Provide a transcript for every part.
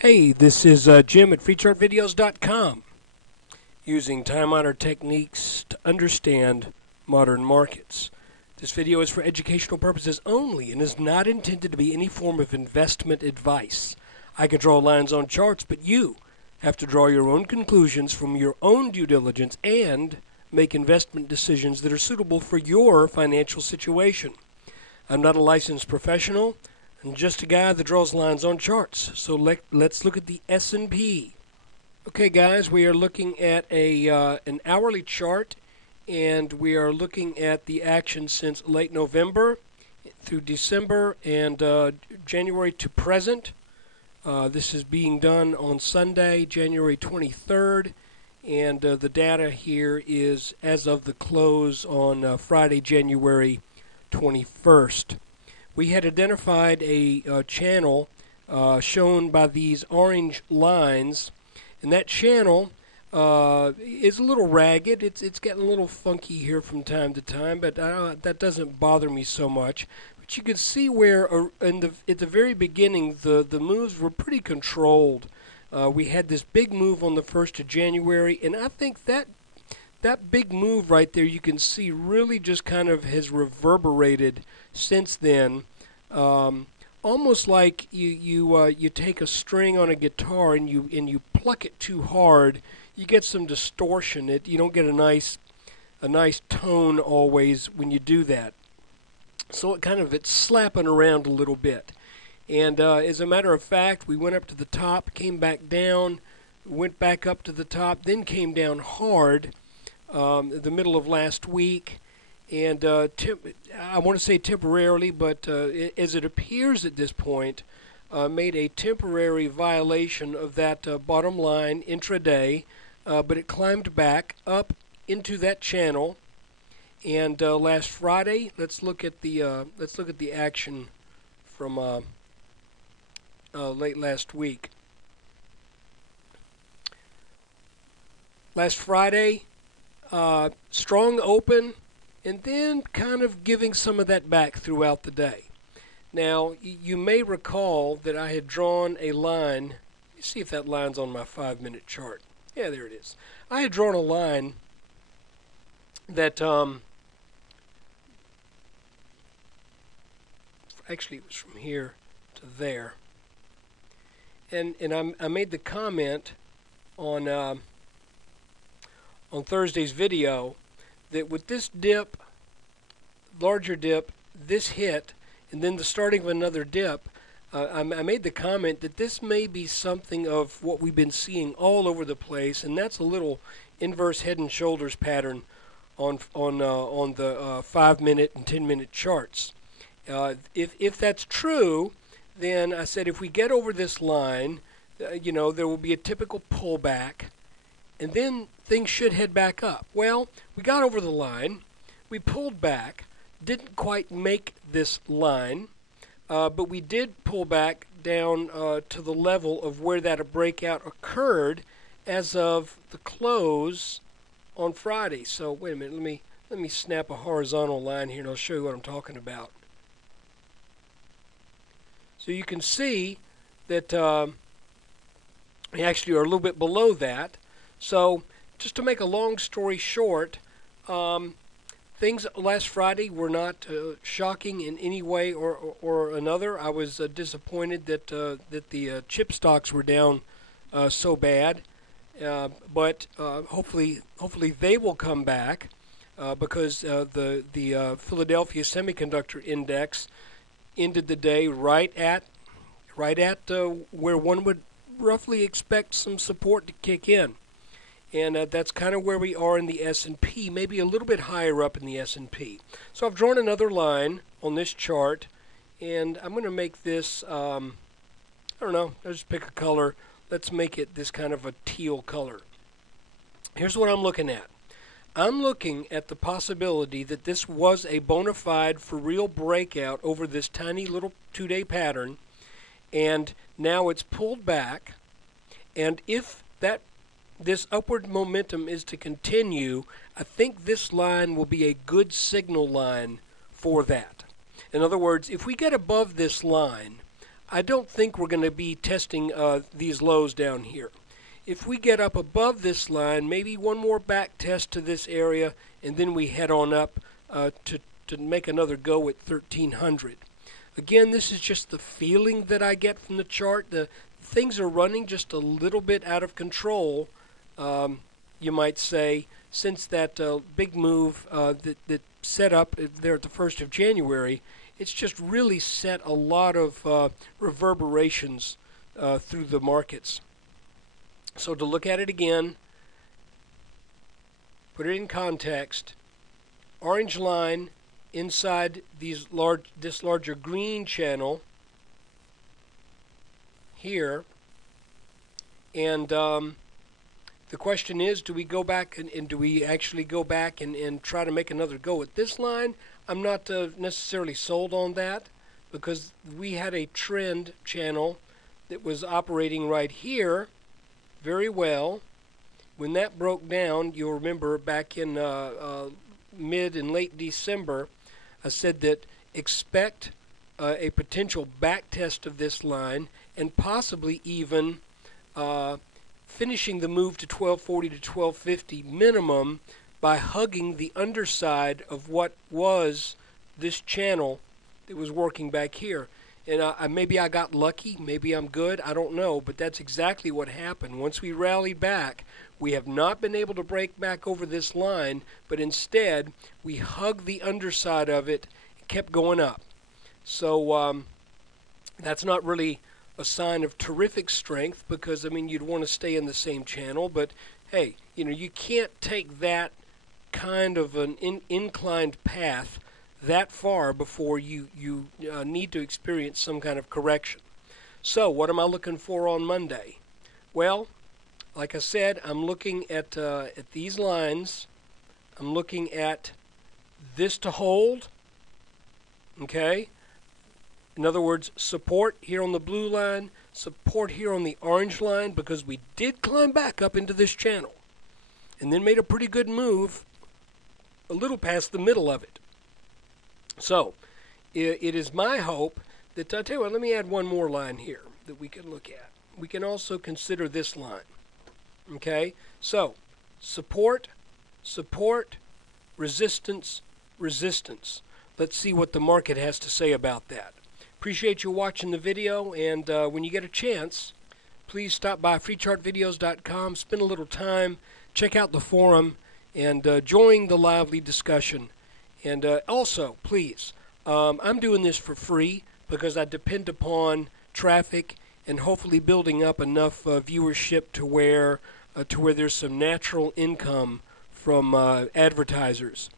Hey, this is Jim at FreeChartVideos.com, using time-honored techniques to understand modern markets. This video is for educational purposes only and is not intended to be any form of investment advice. I can draw lines on charts, but you have to draw your own conclusions from your own due diligence and make investment decisions that are suitable for your financial situation. I'm not a licensed professional. I'm just a guy that draws lines on charts. So let's look at the S&P. Okay, guys, we are looking at an hourly chart, and we are looking at the action since late November through December and January to present. This is being done on Sunday, January 23rd, and the data here is as of the close on Friday, January 21st. We had identified a channel shown by these orange lines, and that channel is a little ragged. It's getting a little funky here from time to time, but that doesn't bother me so much. But you can see where at the very beginning the moves were pretty controlled. We had this big move on the 1st of January, and I think that big move right there, you can see, really just kind of has reverberated since then. Almost like you take a string on a guitar and you pluck it too hard, you get some distortion. You don't get a nice tone always when you do that. So it's slapping around a little bit. And as a matter of fact, we went up to the top, came back down, went back up to the top, then came down hard the middle of last week, and I want to say temporarily, but as it appears at this point, made a temporary violation of that bottom line intraday, but it climbed back up into that channel. And last Friday, let's look at the action from late last week. Last Friday, strong open, and then kind of giving some of that back throughout the day. Now, you may recall that I had drawn a line. Let me see if that line's on my 5-minute chart. Yeah, there it is. I had drawn a line that actually it was from here to there. And I made the comment on Thursday's video that with this dip, larger dip, this hit, and then the starting of another dip, I made the comment that this may be something of what we've been seeing all over the place, and that's a little inverse head and shoulders pattern on the 5-minute and 10-minute charts. If that's true, then I said if we get over this line, there will be a typical pullback, and then things should head back up. Well, we got over the line, we pulled back, didn't quite make this line, but we did pull back down to the level of where that breakout occurred as of the close on Friday. So wait a minute, let me snap a horizontal line here and I'll show you what I'm talking about. So you can see that we actually are a little bit below that. So just to make a long story short, things last Friday were not shocking in any way or another. I was disappointed that the chip stocks were down so bad, but hopefully they will come back because the Philadelphia Semiconductor Index ended the day right at where one would roughly expect some support to kick in. And that's kind of where we are in the S&P, maybe a little bit higher up in the S&P. So I've drawn another line on this chart, and I'm going to make this, I don't know, I'll just pick a color. Let's make it this kind of a teal color. Here's what I'm looking at. I'm looking at the possibility that this was a bona fide for real breakout over this tiny little 2-day pattern, and now it's pulled back, and if this upward momentum is to continue, I think this line will be a good signal line for that. In other words, if we get above this line, I don't think we're going to be testing these lows down here. If we get up above this line, maybe one more back test to this area, and then we head on up to make another go at 1300. Again, this is just the feeling that I get from the chart. The things are running just a little bit out of control, you might say, since that big move that set up there at the 1st of January. It's just really set a lot of reverberations through the markets. So to look at it again, put it in context, orange line inside this larger green channel here, and the question is, do we go back and do we actually go back and try to make another go at this line? I'm not necessarily sold on that, because we had a trend channel that was operating right here very well. When that broke down, you'll remember back in mid and late December, I said that expect a potential back test of this line and possibly even finishing the move to 1240 to 1250 minimum by hugging the underside of what was this channel that was working back here. And maybe I got lucky, maybe I'm good, I don't know, but that's exactly what happened. Once we rallied back, we have not been able to break back over this line, but instead we hugged the underside of it and kept going up. So that's not really a sign of terrific strength, because, I mean, you'd want to stay in the same channel, but hey, you know, you can't take that kind of an inclined path that far before you need to experience some kind of correction. So what am I looking for on Monday? Well, like I said, I'm looking at these lines. I'm looking at this to hold. Okay? In other words, support here on the blue line, support here on the orange line, because we did climb back up into this channel and then made a pretty good move a little past the middle of it. So, it is my hope that, I'll tell you what, let me add one more line here that we can look at. We can also consider this line. Okay? So, support, support, resistance, resistance. Let's see what the market has to say about that. Appreciate you watching the video, and when you get a chance, please stop by freechartvideos.com, spend a little time, check out the forum, and join the lively discussion. And also, please, I'm doing this for free because I depend upon traffic and hopefully building up enough viewership to where there's some natural income from advertisers.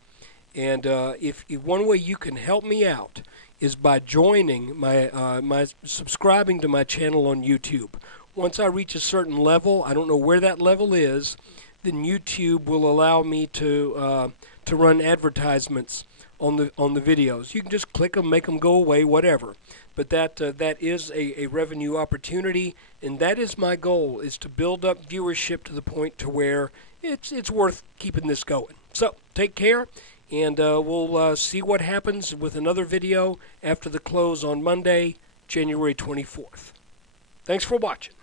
And if one way you can help me out is by joining my subscribing to my channel on YouTube. Once I reach a certain level, I don't know where that level is, then YouTube will allow me to run advertisements on the videos. You can just click them, make them go away, whatever. But that is a revenue opportunity, and that is my goal: is to build up viewership to the point to where it's worth keeping this going. So take care, and we'll see what happens with another video after the close on Monday, January 24th. Thanks for watching.